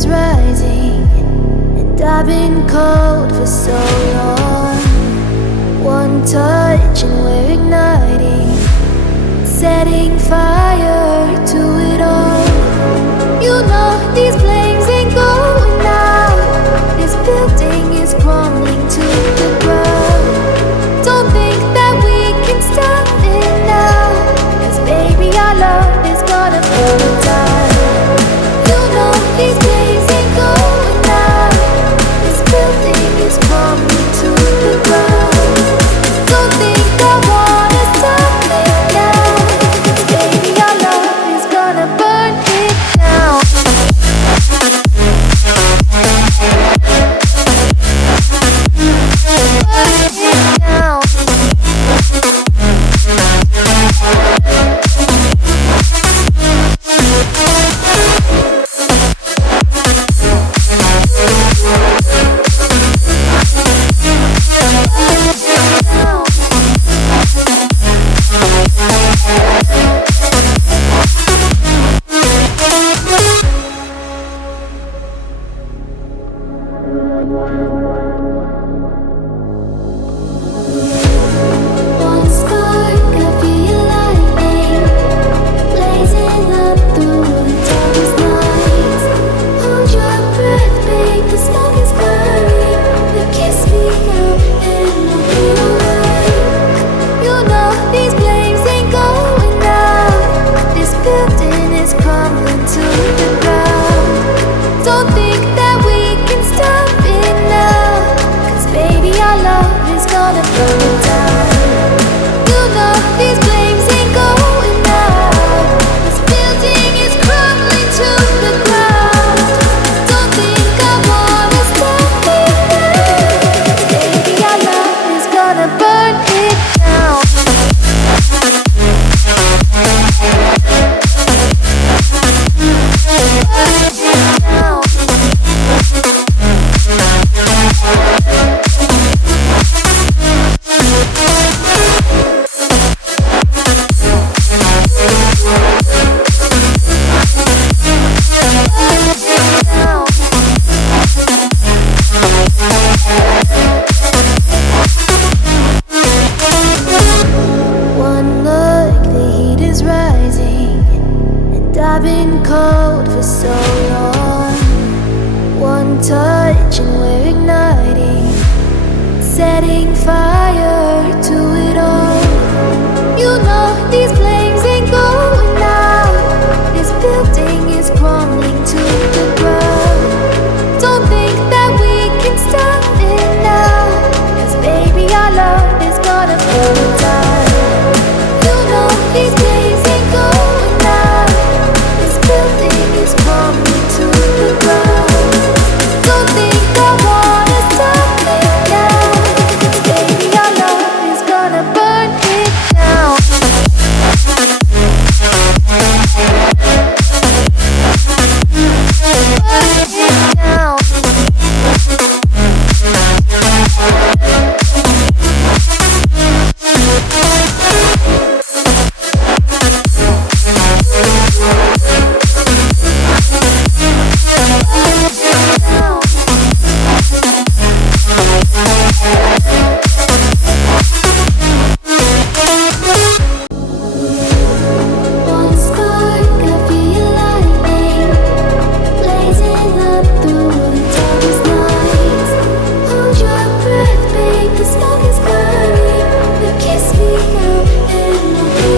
is rising, and I've been cold for so long. One touch and we're igniting, setting fire to it all. You know these flames ain't going out. This building is crumbling to the ground. Don't think that we can stop it now, 'cause baby our love is gonna burn it down. You know these flames ain't going out. This building is crumbling to the ground. Don't think I wanna stop it now, 'cause baby our love is gonna burn it down. One spark, I feel lightning blazing up through the darkest nights. Hold your breath, babe, the smoke is burning. But kiss me now and we'll be alright. You know these flames ain't going out. This building is crumbling to the ground. Don't think that we can stop it now, 'cause baby our love is gonna burn it down. You know these flames ain't going out. This building is crumbling to the ground. Don't think I wanna stop it now, 'cause baby our love is gonna burn it down. One look, the heat is rising, and I've been cold for so long. One touch and we're igniting, setting fire to it all. You know these flames